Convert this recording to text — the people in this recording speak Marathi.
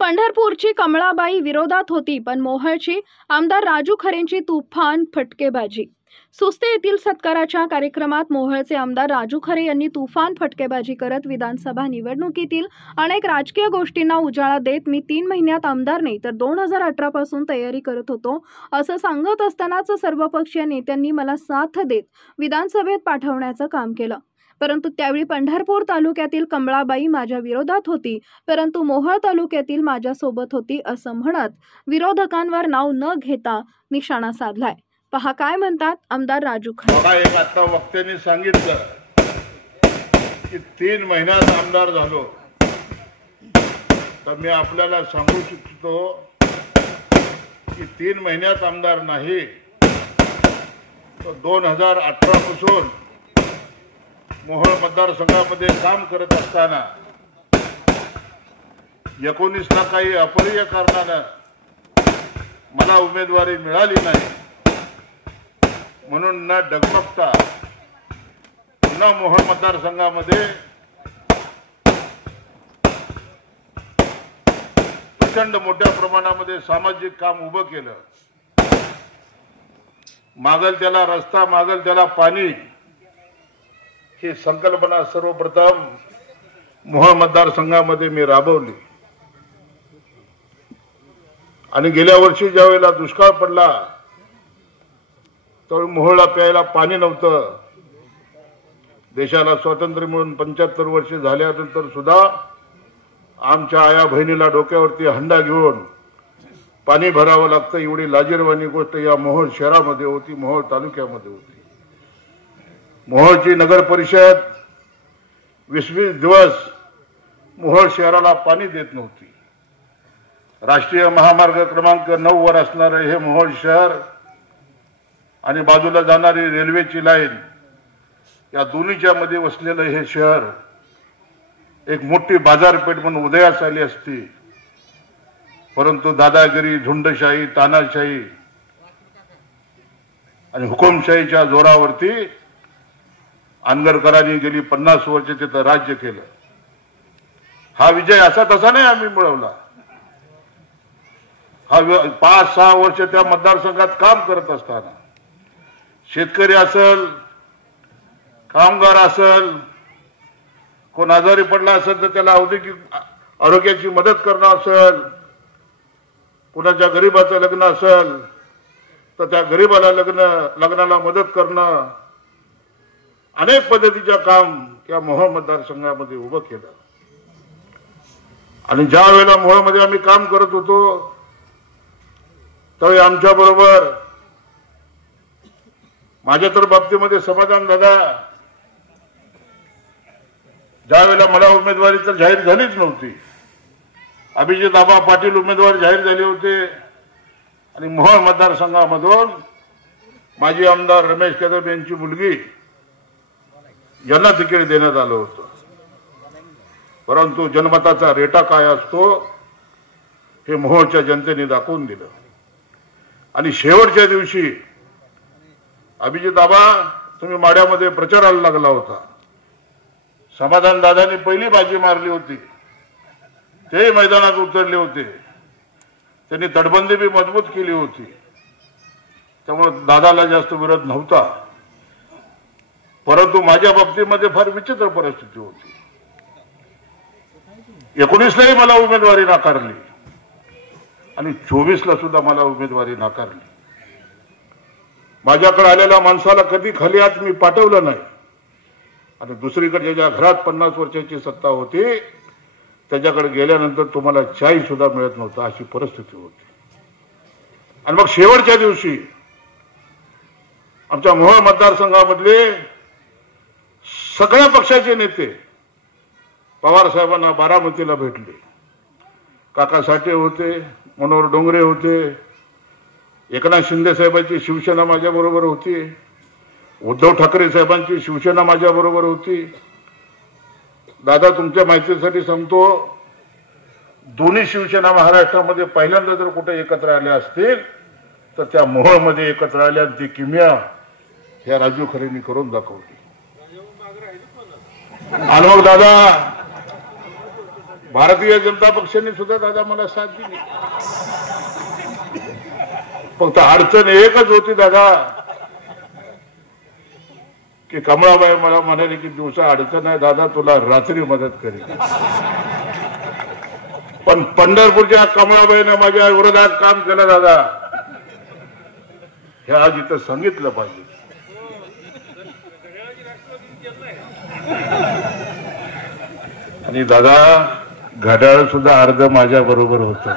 पंढरपूरची कमळाबाई विरोधात होती, पण मोहोळची आमदार राजू खरेंची तुफान फटकेबाजी। सुस्ते येथील सत्काराच्या कार्यक्रमात मोहोळचे आमदार राजू खरे यांनी तुफान फटकेबाजी करत विधानसभा निवडणुकीतील अनेक राजकीय गोष्टींना उजाळा देत मी 3 महिन्यात आमदार नाही तर 2018 पासून तयारी करत होतो असं सांगत असतानाच सर्वपक्षीय नेत्यांनी मला साथ देत विधानसभेत पाठवण्याचं काम केलं। परंतु त्यावेळी पंढरपूर तालुक्यातील कमळाबाई माझ्या विरोधात होती, परंतु मोहोळ तालुक्यातील माझ्या सोबत होती असं म्हणत विरोधकांवर नाव न घेता निशाणा साधलाय। पहा काय म्हणतात आमदार राजू खरे। मला एक आता वक्त्यांनी सांगितलं की 3 महिन्यात आमदार झालो, तर मी आपल्याला सांगू इच्छितो की 3 महिन्यात आमदार नाही, तर 2018 पासून मोहोळ मतदारसंघामध्ये काम करत असताना 19ला काही अपरिय कारणानं मला उमेदवारी मिळाली नाही, म्हणून न डगमगता पुन्हा मोहोळ मतदारसंघामध्ये प्रचंड मोठ्या प्रमाणामध्ये सामाजिक काम उभं केलं। मागल त्याला रस्ता, मागल त्याला पाणी ही संकल्पना सर्वप्रथम मोहोळ मतदारसंघामध्ये मी राबवली। आणि गेल्या वर्षी ज्या वेळेला दुष्काळ पडला त्यावेळी मोहोळला प्यायला पाणी नव्हतं। देशाला स्वातंत्र्य मिळून 75 वर्ष झाल्यानंतर सुद्धा आमच्या आया बहिणीला डोक्यावरती हंडा घेऊन पाणी भरावं लागतं, एवढी लाजिरवाणी गोष्ट या मोहोळ शहरामध्ये होती, मोहोळ तालुक्यामध्ये होती। मोहोळची नगर परिषद 20-20 दिवस मोहोळ शहराला पाणी देत नव्हती। राष्ट्रीय महामार्ग क्रमांक 9 वर असणारे हे मोहोळ शहर आणि बाजूला जाणारी रेल्वेची लाईन या दोन्हीच्या मध्ये वसलेलं हे शहर एक मोठी बाजारपेठ म्हणून उदयास आली असती, परंतु दादागिरी, झुंडशाही, तानाशाही आणि हुकुमशाहीच्या जोरावरती आंगरकरांनी गेली 50 वर्ष तिथं राज्य केलं। हा विजय असा तसा नाही आम्ही मिळवला, हा 5-6 वर्ष त्या मतदारसंघात काम करत असताना शेतकरी असेल, कामगार असेल, कोण आजारी पडला असेल तर त्याला औद्योगिक आरोग्याची मदत करणं असेल, कुणाच्या गरीबाचं लग्न असेल तर त्या गरीबाला लग्नाला मदत करणं, अनेक पद्धतीचं काम त्या मोहोळ मतदारसंघामध्ये उभं केलं। आणि ज्या वेळेला मोहोळमध्ये आम्ही काम करत होतो त्यावेळी आमच्या बरोबर माझ्या तर बाबतीमध्ये समाधान दादा ज्या वेळेला मला उमेदवारी तर जाहीर झालीच नव्हती, अभिजित आबा पाटील उमेदवार जाहीर झाले होते आणि मोहोळ मतदारसंघामधून माजी आमदार रमेश कदम यांची मुलगी यांना तिकीट देण्यात आलं होतं। परंतु जनमताचा रेटा काय असतो हे मोहोळच्या जनतेने दाखवून दिलं। आणि शेवटच्या दिवशी अभिजित आबा तुम्ही माड्यामध्ये प्रचाराला लागला होता, समाधान दादांनी पहिली बाजी मारली होती, ते मैदानात उतरले होते, त्यांनी तटबंदी बी मजबूत केली होती, त्यामुळे दादाला जास्त विरोध नव्हता। परंतु माझ्या बाबतीमध्ये फार विचित्र परिस्थिती होती। 19लाही मला उमेदवारी नाकारली आणि 24ला सुद्धा मला उमेदवारी नाकारली। माझ्याकडे आलेल्या माणसाला कधी खाली हात मी पाठवलं नाही आणि दुसरीकडे ज्या घरात 50 वर्षाची सत्ता होती त्याच्याकडे गेल्यानंतर तुम्हाला चाय सुद्धा मिळत नव्हता, अशी परिस्थिती होती। आणि मग शेवटच्या दिवशी आमच्या मोहोळ मतदारसंघामधले सगळ्या पक्षाचे नेते पवार साहेबांना बारामतीला भेटले। काका साठे होते, मनोहर डोंगरे होते, एकनाथ शिंदे साहेबांची शिवसेना माझ्या बरोबर होती, उद्धव ठाकरे साहेबांची शिवसेना माझ्या बरोबर होती। दादा तुमच्या माहितीसाठी सांगतो, दोन्ही शिवसेना महाराष्ट्रामध्ये पहिल्यांदा जर कुठे एकत्र आल्या असतील तर त्या मोहोळमध्ये एकत्र आल्या, ती किमया ह्या राजू खरेंनी करून दाखवली। आणि मग दादा भारतीय जनता पक्षाने सुद्धा दादा मला साथ दिली. फक्त अडचण एकच होती दादा, की कमळाबाई मला म्हणाले की दिवसा अडचण आहे दादा, तुला रात्री मदत करेल. पण पंढरपूरच्या कमळाबाईने माझ्या विरोधात काम केलं दादा, हे आज इथं सांगितलं पाहिजे. आणि दादा घड्याळ सुद्धा अर्ध माझ्या बरोबर होत.